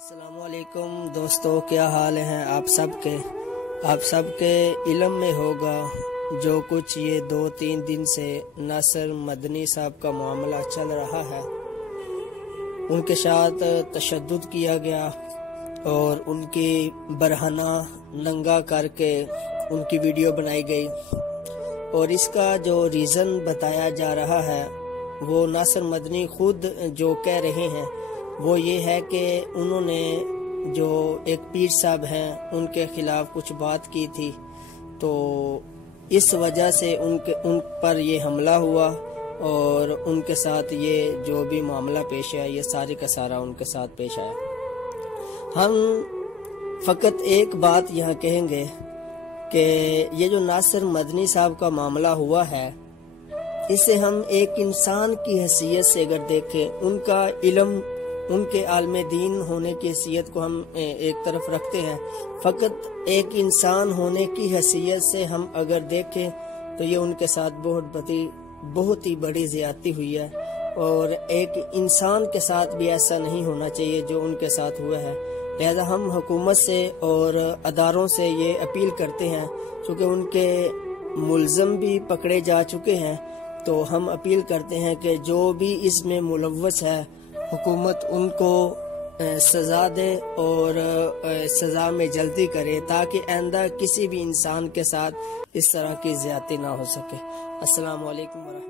السلام علیکم دوستو، کیا حال ہیں آپ سب کے علم میں ہوگا جو کچھ یہ 2-3 دن سے ناصر مدنی صاحب کا معاملہ چل رہا ہے۔ ان کے ساتھ تشدد کیا گیا اور ان کی برہنہ ننگا کر کے ان کی ویڈیو بنائی گئی، اور اس کا جو ریزن بتایا جا رہا ہے وہ ناصر مدنی خود جو کہہ رہے ہیں وہ یہ ہے کہ انہوں نے جو ایک پیر صاحب ہیں ان کے خلاف کچھ بات کی تھی، تو اس وجہ سے ان پر یہ حملہ ہوا اور ان کے ساتھ یہ جو بھی معاملہ پیش آیا یہ سارے کا سارا ان کے ساتھ پیش آیا۔ ہم فقط ایک بات یہاں کہیں گے کہ یہ جو ناصر مدنی صاحب کا معاملہ ہوا ہے، اسے ہم ایک انسان کی حیثیت سے اگر دیکھیں، ان کا علم، ان کے عالم دین ہونے کی حیثیت کو ہم ایک طرف رکھتے ہیں، فقط ایک انسان ہونے کی حیثیت سے ہم اگر دیکھیں تو یہ ان کے ساتھ بہت ہی بڑی زیادتی ہوئی ہے، اور ایک انسان کے ساتھ بھی ایسا نہیں ہونا چاہیے جو ان کے ساتھ ہوا ہے۔ لہذا ہم حکومت سے اور اداروں سے یہ اپیل کرتے ہیں، چونکہ ان کے ملزم بھی پکڑے جا چکے ہیں، تو ہم اپیل کرتے ہیں کہ جو بھی اس میں ملوث ہے حکومت ان کو سزا دے اور سزا میں جلدی کرے، تاکہ آئندہ کسی بھی انسان کے ساتھ اس طرح کی زیادتی نہ ہو سکے۔ السلام علیکم ورحمۃ اللہ۔